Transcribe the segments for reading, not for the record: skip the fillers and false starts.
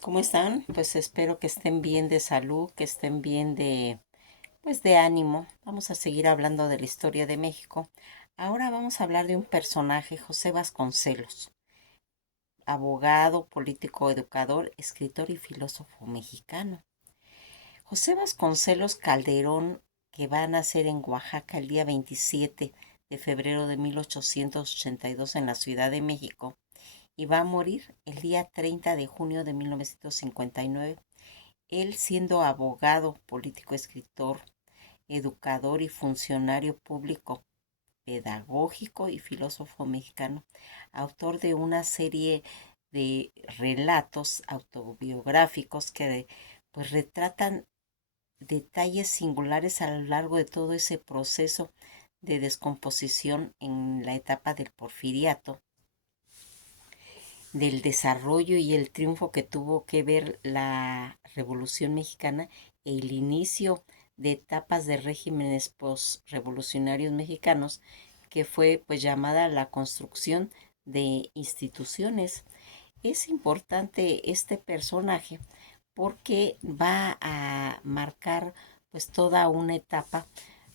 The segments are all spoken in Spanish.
¿Cómo están? Pues espero que estén bien de salud, que estén bien de ánimo. Vamos a seguir hablando de la historia de México. Ahora vamos a hablar de un personaje, José Vasconcelos, abogado, político, educador, escritor y filósofo mexicano. José Vasconcelos Calderón, que va a nacer en Oaxaca el día 27 de febrero de 1882 en la Ciudad de México, y va a morir el día 30 de junio de 1959. Él, siendo abogado, político, escritor, educador y funcionario público, pedagógico y filósofo mexicano, autor de una serie de relatos autobiográficos que pues retratan detalles singulares a lo largo de todo ese proceso de descomposición en la etapa del porfiriato, del desarrollo y el triunfo que tuvo que ver la Revolución Mexicana e el inicio de etapas de regímenes postrevolucionarios mexicanos, que fue pues llamada la construcción de instituciones. Es importante este personaje porque va a marcar pues toda una etapa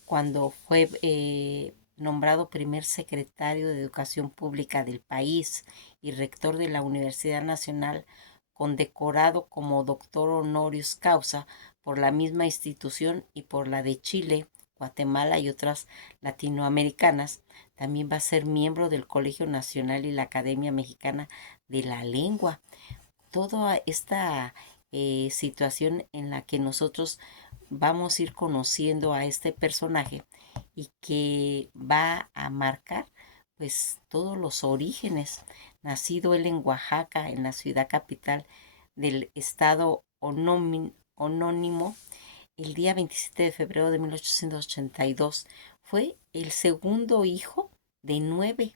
cuando fue nombrado primer secretario de Educación Pública del país y rector de la Universidad Nacional, condecorado como doctor honoris causa por la misma institución y por la de Chile, Guatemala y otras latinoamericanas. También va a ser miembro del Colegio Nacional y la Academia Mexicana de la Lengua. Toda esta situación en la que nosotros vamos a ir conociendo a este personaje y que va a marcar pues todos los orígenes. Nacido él en Oaxaca, en la ciudad capital del estado onónimo, el día 27 de febrero de 1882, fue el segundo hijo de 9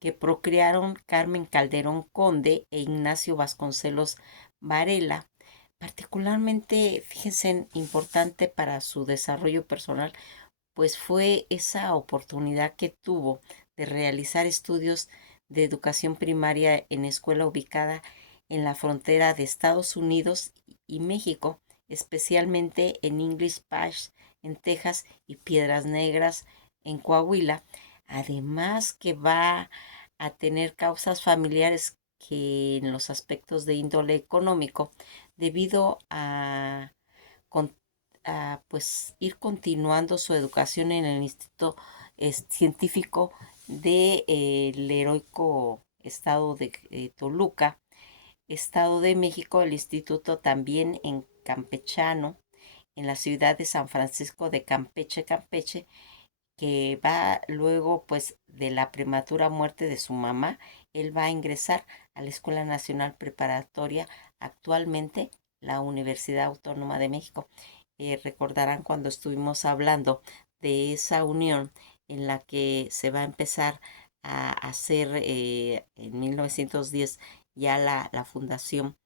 que procrearon Carmen Calderón Conde e Ignacio Vasconcelos Varela. Particularmente, fíjense, importante para su desarrollo personal, pues fue esa oportunidad que tuvo de realizar estudios de educación primaria en escuela ubicada en la frontera de Estados Unidos y México, especialmente en English Patch en Texas y Piedras Negras en Coahuila. Además que va a tener causas familiares que en los aspectos de índole económico, debido con- a, pues ir continuando su educación en el Instituto Científico del Heroico Estado de Toluca, Estado de México, el instituto también en Campechano, en la ciudad de San Francisco de Campeche, Campeche, que va luego pues de la prematura muerte de su mamá. Él va a ingresar a la Escuela Nacional Preparatoria, actualmente la Universidad Autónoma de México. Recordarán cuando estuvimos hablando de esa unión en la que se va a empezar a hacer en 1910 ya la fundación,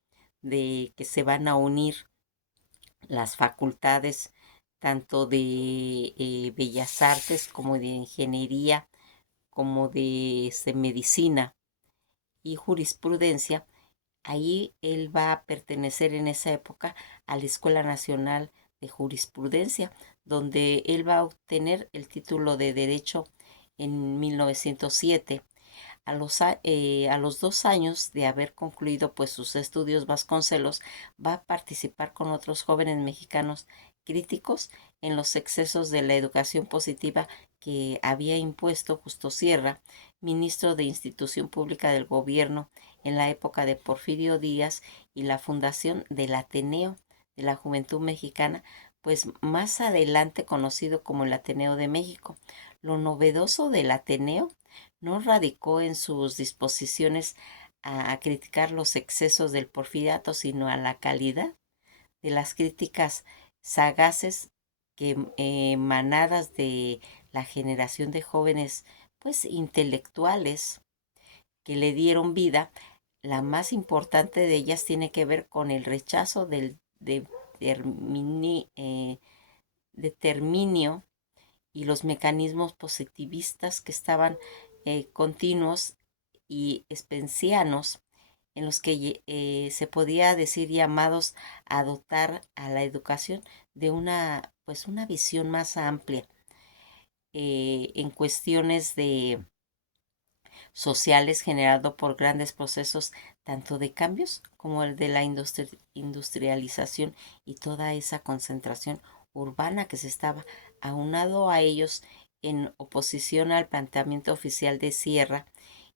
de que se van a unir las facultades tanto de Bellas Artes como de Ingeniería, como de Medicina y Jurisprudencia. Ahí él va a pertenecer en esa época a la Escuela Nacional de Jurisprudencia, donde él va a obtener el título de Derecho en 1907. A los 2 años de haber concluido pues sus estudios, Vasconcelos va a participar con otros jóvenes mexicanos críticos en los excesos de la educación positiva que había impuesto Justo Sierra, ministro de Institución Pública del Gobierno en la época de Porfirio Díaz, y la fundación del Ateneo de la Juventud Mexicana, pues más adelante conocido como el Ateneo de México. Lo novedoso del Ateneo no radicó en sus disposiciones a criticar los excesos del porfiriato, sino a la calidad de las críticas sagaces que emanadas de la generación de jóvenes pues intelectuales que le dieron vida. La más importante de ellas tiene que ver con el rechazo del determinio y los mecanismos positivistas que estaban continuos y spensianos en los que se podía decir llamados a dotar a la educación de una visión más amplia en cuestiones de sociales generado por grandes procesos tanto de cambios como el de la industrialización y toda esa concentración urbana que se estaba aunado a ellos en oposición al planteamiento oficial de Sierra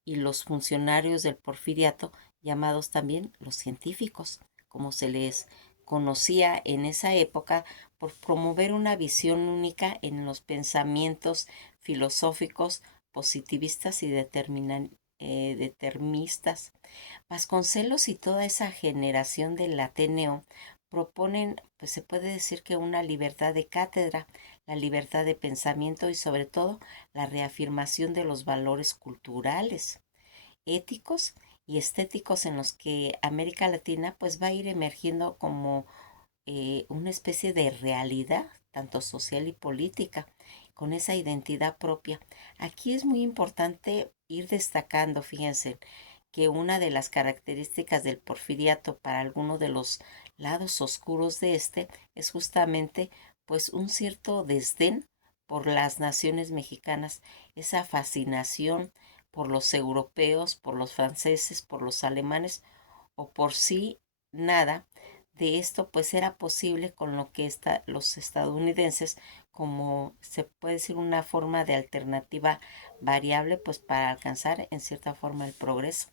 y los funcionarios del porfiriato, llamados también los científicos, como se les conocía en esa época, por promover una visión única en los pensamientos filosóficos positivistas y deterministas. Vasconcelos y toda esa generación del Ateneo proponen, pues se puede decir que una libertad de cátedra, la libertad de pensamiento y sobre todo la reafirmación de los valores culturales, éticos y estéticos en los que América Latina pues va a ir emergiendo como una especie de realidad, tanto social y política, con esa identidad propia. Aquí es muy importante ir destacando, fíjense, que una de las características del porfiriato para alguno de los lados oscuros de este es justamente pues un cierto desdén por las naciones mexicanas, esa fascinación por los europeos, por los franceses, por los alemanes o por sí nada de esto pues era posible con lo que los estadounidenses como se puede decir una forma de alternativa variable pues para alcanzar en cierta forma el progreso.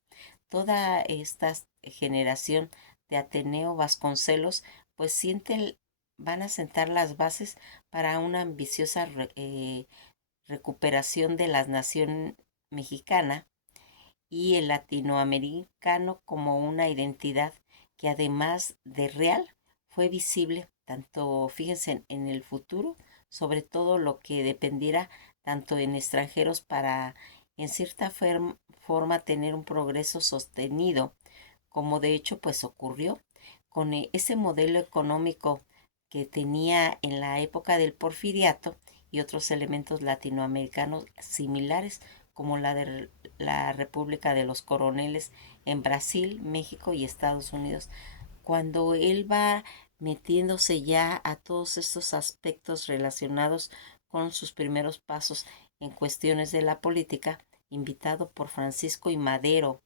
Toda esta generación de Ateneo Vasconcelos pues van a sentar las bases para una ambiciosa recuperación de la nación mexicana y el latinoamericano como una identidad que además de real fue visible tanto, fíjense, en el futuro, sobre todo lo que dependiera tanto en extranjeros para en cierta forma tener un progreso sostenido, como de hecho pues ocurrió con ese modelo económico que tenía en la época del porfiriato y otros elementos latinoamericanos similares como la de la República de los Coroneles en Brasil, México y Estados Unidos. Cuando él va metiéndose ya a todos estos aspectos relacionados con sus primeros pasos en cuestiones de la política, invitado por Francisco y Madero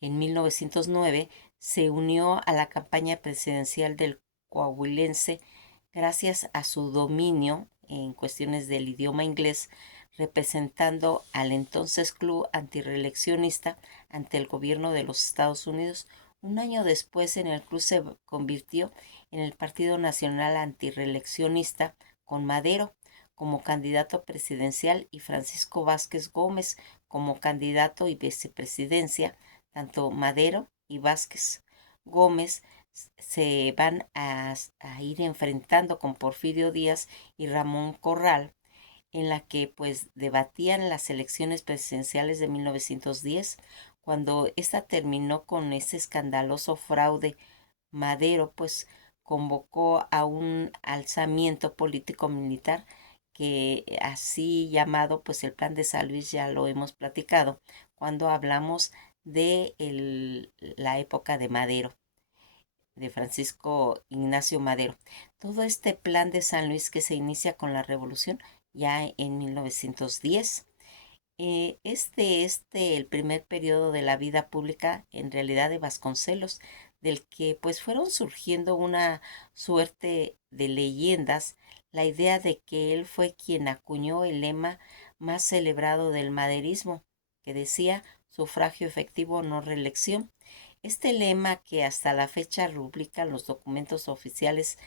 en 1909, se unió a la campaña presidencial del coahuilense gracias a su dominio en cuestiones del idioma inglés, representando al entonces club antireeleccionista ante el gobierno de los Estados Unidos. Un año después, en el club se convirtió en el Partido Nacional Antireeleccionista con Madero como candidato presidencial y Francisco Vázquez Gómez como candidato y vicepresidencia. Tanto Madero y Vázquez Gómez se van a ir enfrentando con Porfirio Díaz y Ramón Corral, en la que pues debatían las elecciones presidenciales de 1910. Cuando esta terminó con ese escandaloso fraude, Madero pues convocó a un alzamiento político militar que así llamado pues el plan de San Luis ya lo hemos platicado cuando hablamos de la época de Madero, de Francisco Ignacio Madero. Todo este plan de San Luis que se inicia con la revolución ya en 1910. El primer periodo de la vida pública en realidad de Vasconcelos, del que pues fueron surgiendo una suerte de leyendas, la idea de que él fue quien acuñó el lema más celebrado del maderismo, que decía sufragio efectivo, no reelección. Este lema que hasta la fecha rubrican los documentos oficiales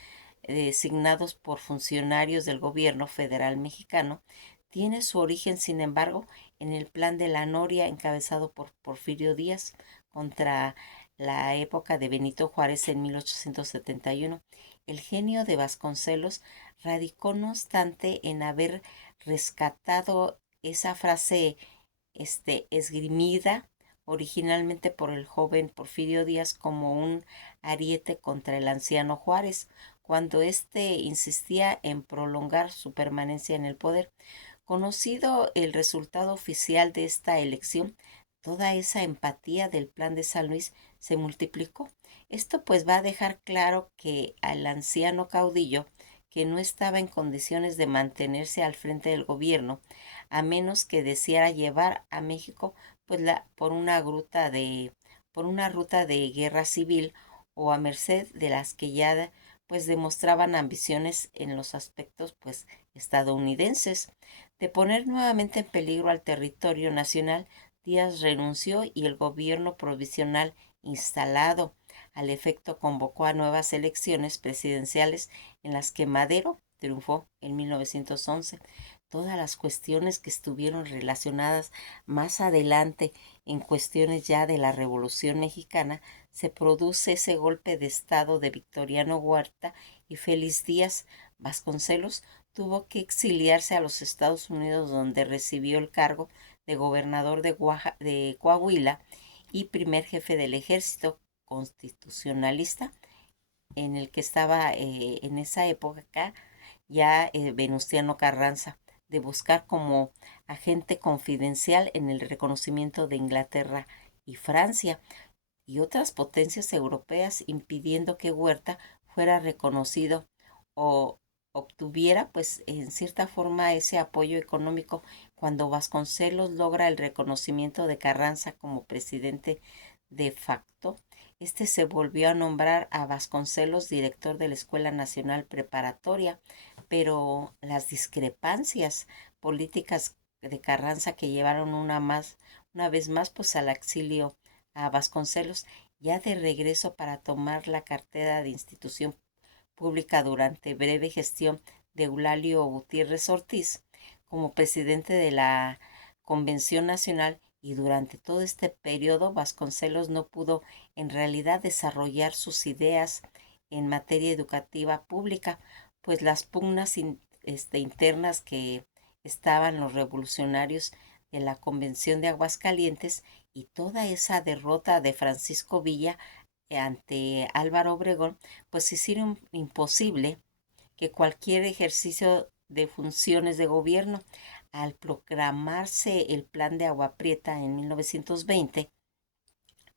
designados por funcionarios del gobierno federal mexicano, tiene su origen, sin embargo, en el plan de la Noria encabezado por Porfirio Díaz contra la época de Benito Juárez en 1871. El genio de Vasconcelos radicó no obstante en haber rescatado esa frase esgrimida originalmente por el joven Porfirio Díaz como un ariete contra el anciano Juárez, cuando éste insistía en prolongar su permanencia en el poder. Conocido el resultado oficial de esta elección, toda esa empatía del Plan de San Luis se multiplicó. Esto pues va a dejar claro que al anciano caudillo, que no estaba en condiciones de mantenerse al frente del gobierno, a menos que deseara llevar a México pues por una ruta de guerra civil, o a merced de las que ya pues demostraban ambiciones en los aspectos pues estadounidenses. De poner nuevamente en peligro al territorio nacional, Díaz renunció y el gobierno provisional instalado al efecto convocó a nuevas elecciones presidenciales en las que Madero triunfó en 1911. Todas las cuestiones que estuvieron relacionadas más adelante en cuestiones ya de la Revolución Mexicana, se produce ese golpe de estado de Victoriano Huerta y Félix Díaz. Vasconcelos tuvo que exiliarse a los Estados Unidos, donde recibió el cargo de gobernador de Coahuila y primer jefe del ejército constitucionalista, en el que estaba en esa época ya Venustiano Carranza, de buscar como agente confidencial en el reconocimiento de Inglaterra y Francia y otras potencias europeas, impidiendo que Huerta fuera reconocido o obtuviera pues en cierta forma ese apoyo económico. Cuando Vasconcelos logra el reconocimiento de Carranza como presidente de facto, este se volvió a nombrar a Vasconcelos director de la Escuela Nacional Preparatoria, pero las discrepancias políticas de Carranza que llevaron una vez más pues al exilio a Vasconcelos, ya de regreso para tomar la cartera de institución pública durante breve gestión de Eulalio Gutiérrez Ortiz como presidente de la Convención Nacional. Y durante todo este periodo Vasconcelos no pudo en realidad desarrollar sus ideas en materia educativa pública, pues las pugnas internas que estaban los revolucionarios de la Convención de Aguascalientes y toda esa derrota de Francisco Villa ante Álvaro Obregón, pues hicieron imposible que cualquier ejercicio de funciones de gobierno. Al proclamarse el Plan de Agua Prieta en 1920,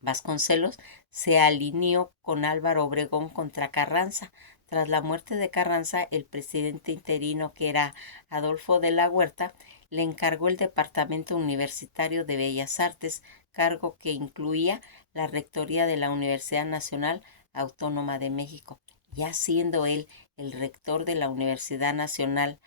Vasconcelos se alineó con Álvaro Obregón contra Carranza. Tras la muerte de Carranza, el presidente interino, que era Adolfo de la Huerta, le encargó el Departamento Universitario de Bellas Artes, cargo que incluía la rectoría de la Universidad Nacional Autónoma de México. Ya siendo él el rector de la Universidad Nacional,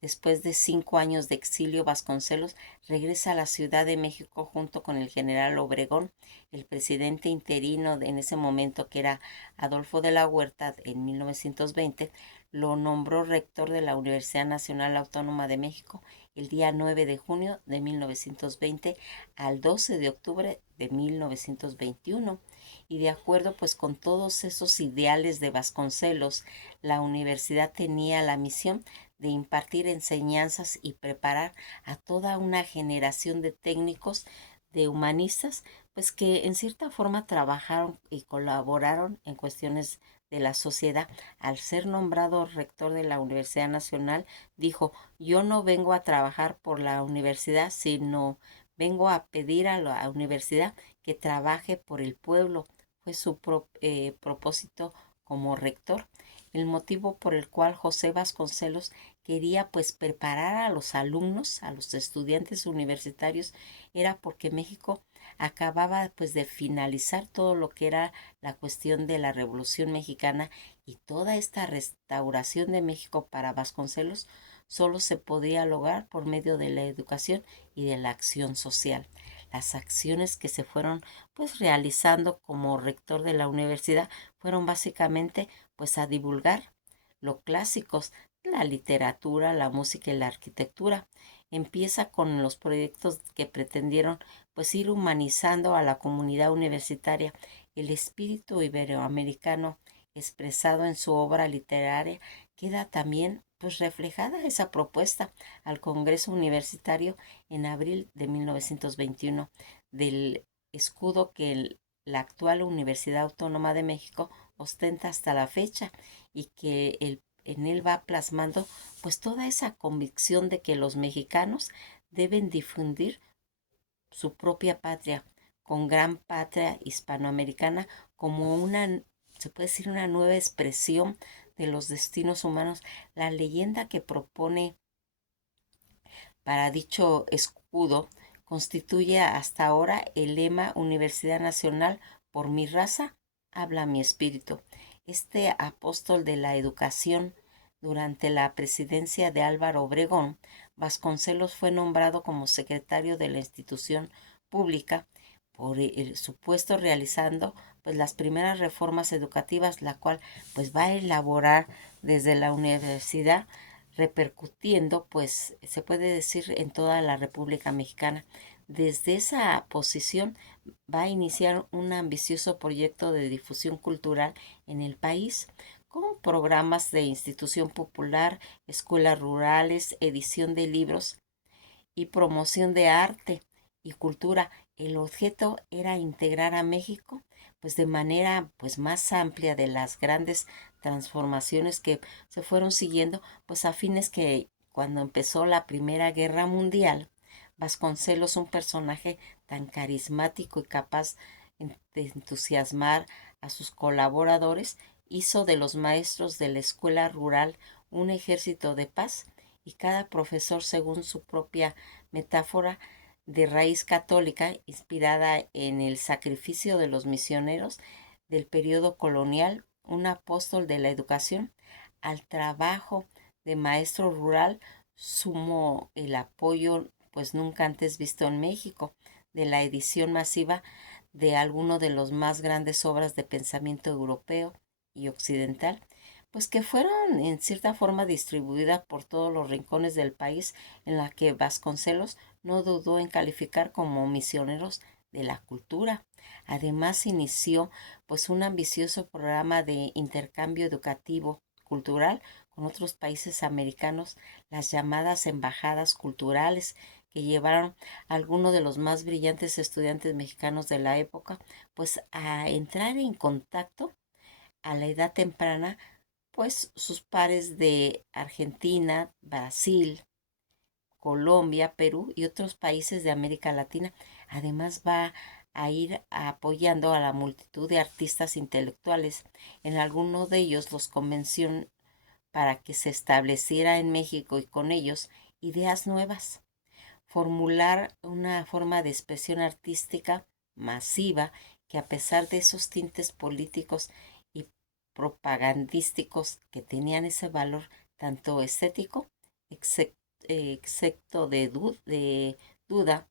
después de 5 años de exilio, Vasconcelos regresa a la Ciudad de México junto con el general Obregón. El presidente interino en ese momento, que era Adolfo de la Huerta, en 1920, lo nombró rector de la Universidad Nacional Autónoma de México el día 9 de junio de 1920 al 12 de octubre de 1921. Y de acuerdo pues con todos esos ideales de Vasconcelos, la universidad tenía la misión de impartir enseñanzas y preparar a toda una generación de técnicos, de humanistas, pues que en cierta forma trabajaron y colaboraron en cuestiones de la sociedad. Al ser nombrado rector de la Universidad Nacional, dijo: yo no vengo a trabajar por la universidad, sino vengo a pedir a la universidad que trabaje por el pueblo. Fue su propósito como rector, el motivo por el cual José Vasconcelos quería pues preparar a los alumnos, a los estudiantes universitarios, era porque México acababa pues de finalizar todo lo que era la cuestión de la Revolución Mexicana, y toda esta restauración de México para Vasconcelos solo se podía lograr por medio de la educación y de la acción social. Las acciones que se fueron pues realizando como rector de la universidad fueron básicamente pues a divulgar lo clásicos, la literatura, la música y la arquitectura. Empieza con los proyectos que pretendieron pues ir humanizando a la comunidad universitaria. El espíritu iberoamericano expresado en su obra literaria queda también pues reflejada esa propuesta al Congreso Universitario en abril de 1921, del escudo que la actual Universidad Autónoma de México ostenta hasta la fecha, y que en él va plasmando pues toda esa convicción de que los mexicanos deben difundir su propia patria, con gran patria hispanoamericana, como una, se puede decir, una nueva expresión de los destinos humanos. La leyenda que propone para dicho escudo constituye hasta ahora el lema Universidad Nacional: por mi raza habla mi espíritu. Este apóstol de la educación, durante la presidencia de Álvaro Obregón, Vasconcelos fue nombrado como secretario de la institución pública, por el supuesto realizando pues las primeras reformas educativas, la cual pues va a elaborar desde la universidad, repercutiendo, pues se puede decir, en toda la República Mexicana. Desde esa posición va a iniciar un ambicioso proyecto de difusión cultural en el país, con programas de institución popular, escuelas rurales, edición de libros y promoción de arte y cultura. El objeto era integrar a México pues de manera pues más amplia de las grandes transformaciones que se fueron siguiendo, pues a fines que cuando empezó la Primera Guerra Mundial, Vasconcelos, un personaje tan carismático y capaz de entusiasmar a sus colaboradores, hizo de los maestros de la escuela rural un ejército de paz, y cada profesor, según su propia metáfora, de raíz católica, inspirada en el sacrificio de los misioneros del periodo colonial, un apóstol de la educación. Al trabajo de maestro rural sumó el apoyo pues nunca antes visto en México de la edición masiva de alguno de los más grandes obras de pensamiento europeo y occidental, pues que fueron en cierta forma distribuidas por todos los rincones del país, en la que Vasconcelos no dudó en calificar como misioneros de la cultura. Además inició pues un ambicioso programa de intercambio educativo cultural con otros países americanos, las llamadas embajadas culturales, que llevaron a algunos de los más brillantes estudiantes mexicanos de la época pues a entrar en contacto a la edad temprana pues sus pares de Argentina, Brasil, Colombia, Perú y otros países de América Latina. Además va a ir apoyando a la multitud de artistas intelectuales. En alguno de ellos los convenció para que se estableciera en México y con ellos ideas nuevas, formular una forma de expresión artística masiva que, a pesar de esos tintes políticos y propagandísticos que tenían ese valor tanto estético, excepto de duda.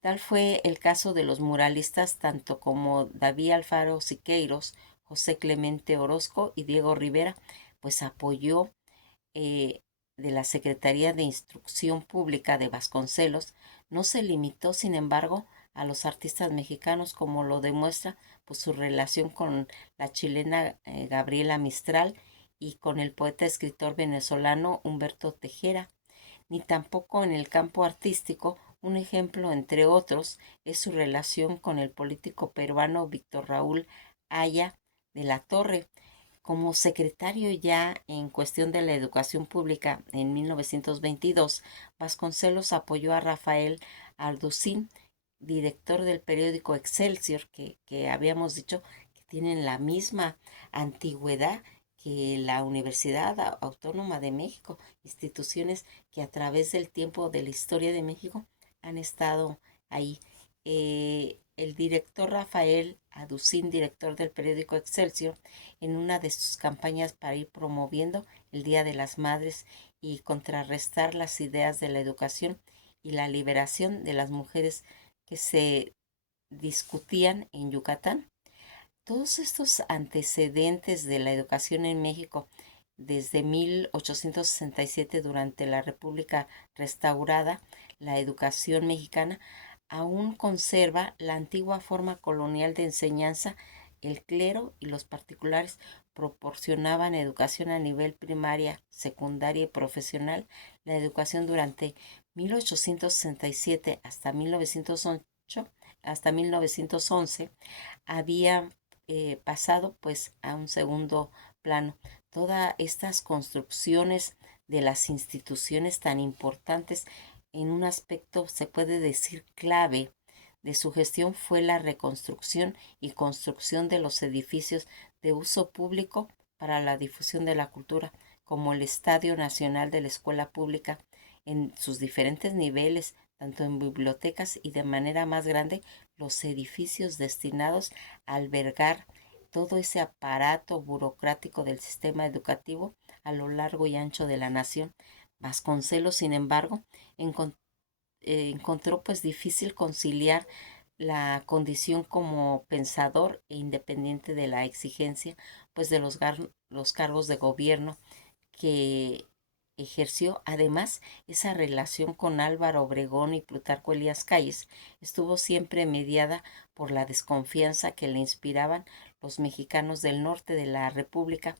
Tal fue el caso de los muralistas tanto como David Alfaro Siqueiros, José Clemente Orozco y Diego Rivera, pues apoyó de la Secretaría de Instrucción Pública de Vasconcelos. No se limitó, sin embargo, a los artistas mexicanos, como lo demuestra pues, su relación con la chilena Gabriela Mistral y con el poeta escritor venezolano Humberto Tejera, ni tampoco en el campo artístico. Un ejemplo, entre otros, es su relación con el político peruano Víctor Raúl Haya de la Torre. Como secretario ya en cuestión de la educación pública en 1922, Vasconcelos apoyó a Rafael Alducín, director del periódico Excelsior, que habíamos dicho que tienen la misma antigüedad que la Universidad Autónoma de México, instituciones que a través del tiempo de la historia de México han estado ahí. El director Rafael Aducín, director del periódico Excelsior, en una de sus campañas para ir promoviendo el Día de las Madres y contrarrestar las ideas de la educación y la liberación de las mujeres que se discutían en Yucatán. Todos estos antecedentes de la educación en México desde 1867, durante la República restaurada, la educación mexicana aún conserva la antigua forma colonial de enseñanza. El clero y los particulares proporcionaban educación a nivel primaria, secundaria y profesional. La educación durante 1867 hasta 1908, hasta 1911 había pasado pues a un segundo plano. Todas estas construcciones de las instituciones tan importantes en un aspecto, se puede decir, clave de su gestión fue la reconstrucción y construcción de los edificios de uso público para la difusión de la cultura, como el Estadio Nacional de la Escuela Pública, en sus diferentes niveles, tanto en bibliotecas y de manera más grande, los edificios destinados a albergar todo ese aparato burocrático del sistema educativo a lo largo y ancho de la nación. Vasconcelos, sin embargo, encontró pues difícil conciliar la condición como pensador e independiente de la exigencia pues de los cargos de gobierno que ejerció. Además, esa relación con Álvaro Obregón y Plutarco Elías Calles estuvo siempre mediada por la desconfianza que le inspiraban los mexicanos del norte de la República,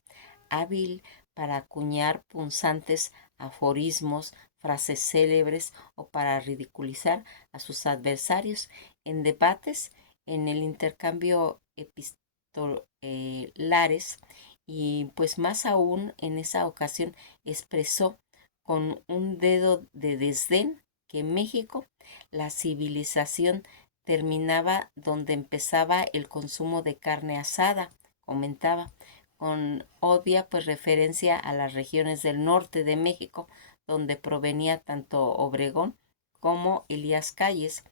hábil para acuñar punzantes aforismos, frases célebres o para ridiculizar a sus adversarios en debates, en el intercambio epistolares, y pues más aún en esa ocasión expresó con un dedo de desdén que México, la civilización, terminaba donde empezaba el consumo de carne asada, comentaba, con obvia pues referencia a las regiones del norte de México, donde provenía tanto Obregón como Elías Calles.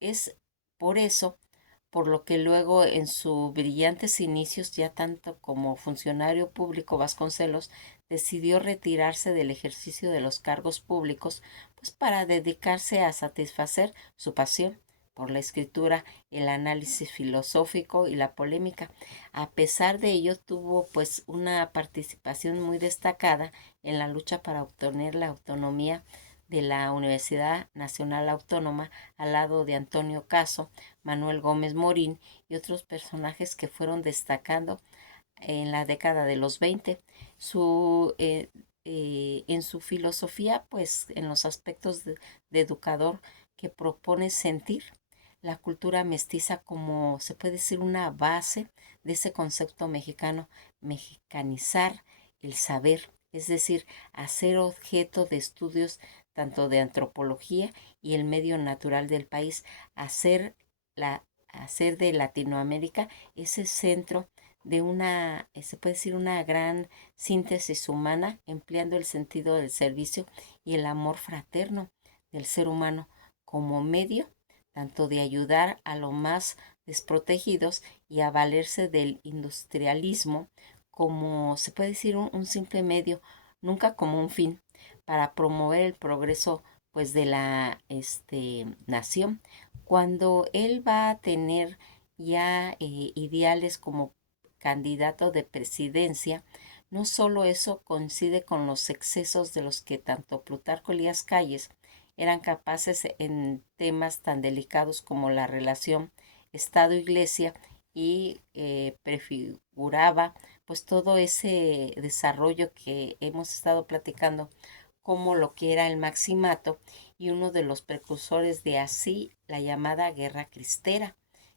Es por eso por lo que luego en sus brillantes inicios, ya tanto como funcionario público, Vasconcelos decidió retirarse del ejercicio de los cargos públicos, pues para dedicarse a satisfacer su pasión por la escritura, el análisis filosófico y la polémica. A pesar de ello, tuvo pues una participación muy destacada en la lucha para obtener la autonomía de la Universidad Nacional Autónoma al lado de Antonio Caso, Manuel Gómez Morín y otros personajes que fueron destacando en la década de los 20. En su filosofía, pues en los aspectos de educador que propone sentir la cultura mestiza como se puede decir una base de ese concepto mexicano, mexicanizar el saber, es decir, hacer objeto de estudios tanto de antropología y el medio natural del país, hacer, hacer de Latinoamérica ese centro de una, se puede decir, una gran síntesis humana, empleando el sentido del servicio y el amor fraterno del ser humano como medio tanto de ayudar a los más desprotegidos y a valerse del industrialismo como, se puede decir, un simple medio, nunca como un fin, para promover el progreso pues de la nación. Cuando él va a tener ya ideales como candidato de presidencia, no solo eso coincide con los excesos de los que tanto Plutarco Elías Calles eran capaces en temas tan delicados como la relación Estado-Iglesia, y prefiguraba pues todo ese desarrollo que hemos estado platicando como lo que era el maximato, y uno de los precursores de así la llamada Guerra Cristera,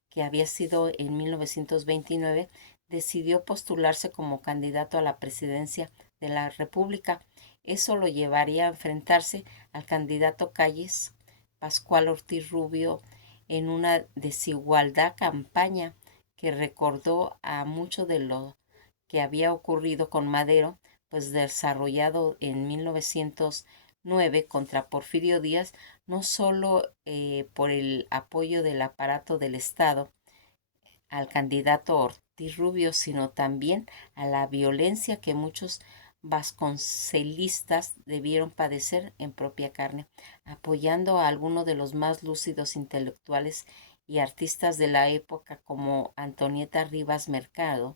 que había sido en 1929, decidió postularse como candidato a la presidencia de la República. Eso lo llevaría a enfrentarse al candidato Calles, Pascual Ortiz Rubio, en una desigualdad campaña que recordó a mucho de lo que había ocurrido con Madero, pues desarrollado en 1909 contra Porfirio Díaz, no solo por el apoyo del aparato del Estado al candidato Ortiz Rubio, sino también a la violencia que muchos vasconcelistas debieron padecer en propia carne, apoyando a algunos de los más lúcidos intelectuales y artistas de la época como Antonieta Rivas Mercado,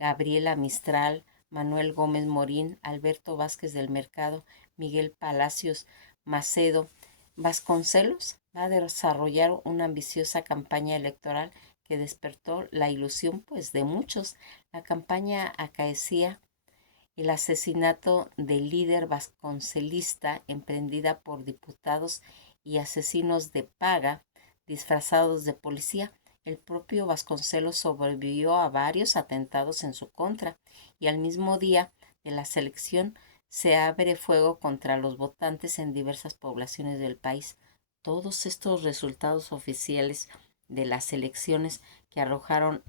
Gabriela Mistral, Manuel Gómez Morín, Alberto Vázquez del Mercado, Miguel Palacios Macedo. Vasconcelos va a desarrollar una ambiciosa campaña electoral que despertó la ilusión pues de muchos. La campaña acaecía el asesinato del líder vasconcelista emprendida por diputados y asesinos de paga disfrazados de policía. El propio Vasconcelos sobrevivió a varios atentados en su contra, y al mismo día de la selección se abre fuego contra los votantes en diversas poblaciones del país. Todos estos resultados oficiales de las elecciones que arrojaron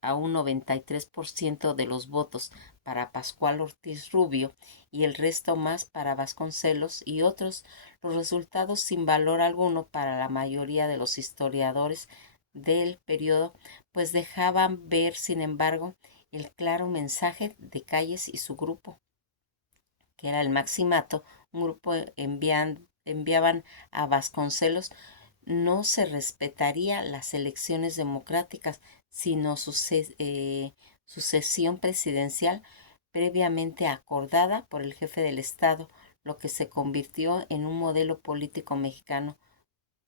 a un 93% de los votos para Pascual Ortiz Rubio y el resto más para Vasconcelos y otros, los resultados sin valor alguno para la mayoría de los historiadores del periodo, pues dejaban ver, sin embargo, el claro mensaje de Calles y su grupo, que era el Maximato, un grupo enviaban a Vasconcelos. No se respetaría las elecciones democráticas, sino sucesión presidencial previamente acordada por el jefe del Estado, lo que se convirtió en un modelo político mexicano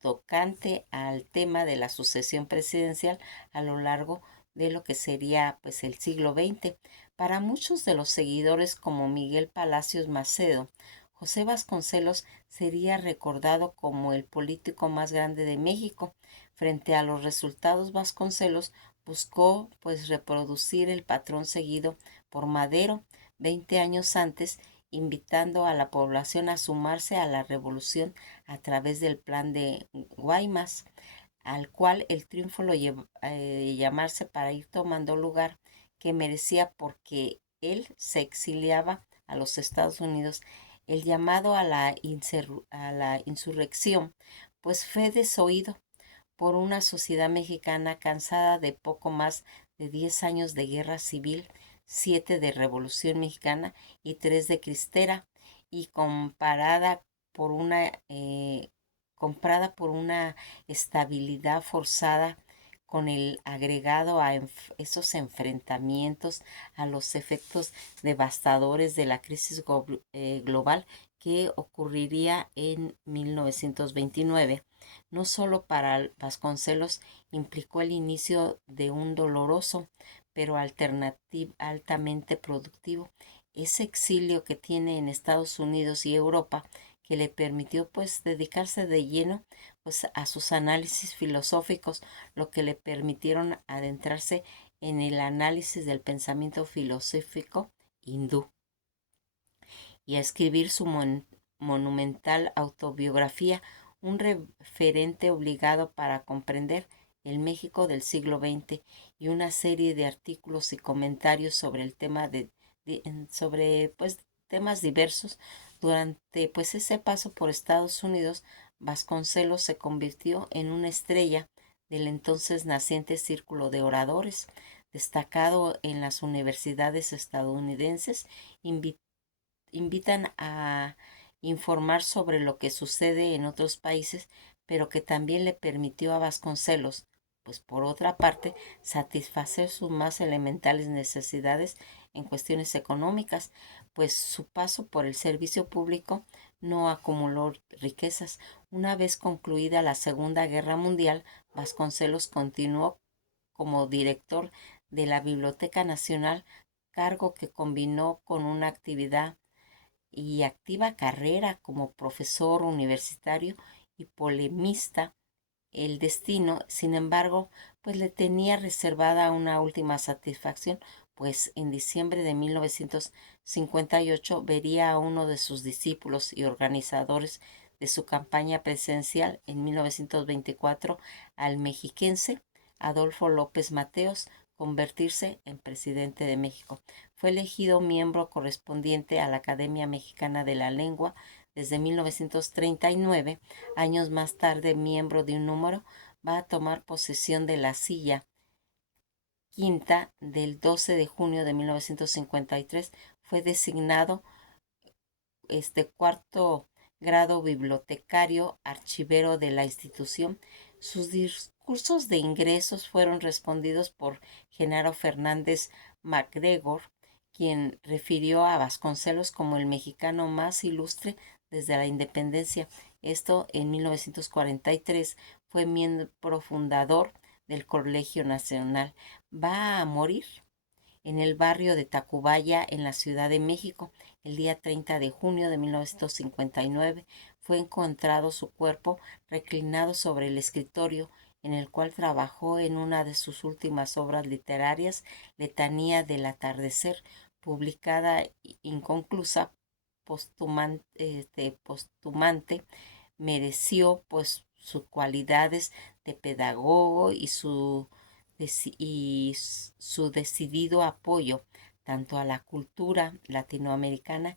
tocante al tema de la sucesión presidencial a lo largo de lo que sería pues el siglo XX. Para muchos de los seguidores como Miguel Palacios Macedo, José Vasconcelos sería recordado como el político más grande de México. Frente a los resultados, Vasconcelos buscó pues reproducir el patrón seguido por Madero 20 años antes, invitando a la población a sumarse a la revolución a través del plan de Guaymas, al cual el triunfo lo llamarse para ir tomando lugar que merecía porque él se exiliaba a los Estados Unidos. El llamado a la insurrección pues fue desoído por una sociedad mexicana cansada de poco más de 10 años de guerra civil, 7 de Revolución Mexicana y 3 de Cristera, y por una, comprada por una estabilidad forzada con el agregado a esos enfrentamientos, a los efectos devastadores de la crisis global que ocurriría en 1929. No solo para Vasconcelos implicó el inicio de un doloroso, pero altamente productivo, ese exilio que tiene en Estados Unidos y Europa, que le permitió pues dedicarse de lleno pues a sus análisis filosóficos, lo que le permitieron adentrarse en el análisis del pensamiento filosófico hindú y a escribir su monumental autobiografía, un referente obligado para comprender el México del siglo XX, y una serie de artículos y comentarios sobre el tema sobre pues temas diversos. Durante pues ese paso por Estados Unidos, Vasconcelos se convirtió en una estrella del entonces naciente círculo de oradores, destacado en las universidades estadounidenses. Invitan a informar sobre lo que sucede en otros países, pero que también le permitió a Vasconcelos, pues por otra parte, satisfacer sus más elementales necesidades en cuestiones económicas, pues su paso por el servicio público no acumuló riquezas. Una vez concluida la Segunda Guerra Mundial, Vasconcelos continuó como director de la Biblioteca Nacional, cargo que combinó con una activa carrera como profesor universitario y polemista. El destino, sin embargo, pues le tenía reservada una última satisfacción, pues en diciembre de 1958 vería a uno de sus discípulos y organizadores de su campaña presidencial en 1924, al mexiquense Adolfo López Mateos, convertirse en presidente de México. Fue elegido miembro correspondiente a la Academia Mexicana de la Lengua desde 1939. Años más tarde, miembro de un número, va a tomar posesión de la silla quinta del 12 de junio de 1953. Fue designado cuarto grado bibliotecario archivero de la institución. Sus discursos de ingresos fueron respondidos por Genaro Fernández MacGregor, quien refirió a Vasconcelos como el mexicano más ilustre desde la independencia. Esto en 1943. Fue miembro fundador del Colegio Nacional. Va a morir en el barrio de Tacubaya, en la Ciudad de México. El día 30 de junio de 1959 fue encontrado su cuerpo reclinado sobre el escritorio en el cual trabajó en una de sus últimas obras literarias, Letanía del Atardecer, publicada inconclusa, postumante mereció pues sus cualidades de pedagogo y su decidido apoyo tanto a la cultura latinoamericana,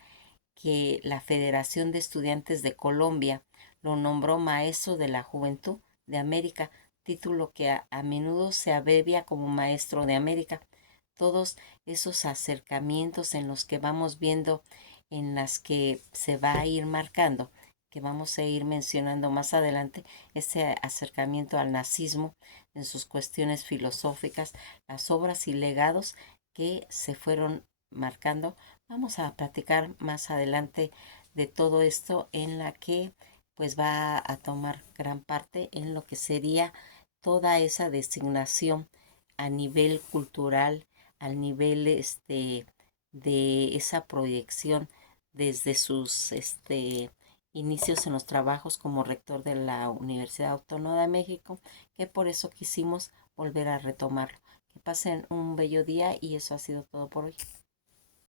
que la Federación de Estudiantes de Colombia lo nombró Maestro de la Juventud de América, título que a menudo se abrevia como Maestro de América. Todos esos acercamientos en los que vamos viendo, en las que se va a ir marcando, que vamos a ir mencionando más adelante, ese acercamiento al nazismo en sus cuestiones filosóficas, las obras y legados que se fueron marcando. Vamos a platicar más adelante de todo esto, en la que pues va a tomar gran parte en lo que sería toda esa designación a nivel cultural, al nivel de esa proyección desde sus inicios en los trabajos como rector de la Universidad Autónoma de México, que por eso quisimos volver a retomarlo. Que pasen un bello día y eso ha sido todo por hoy.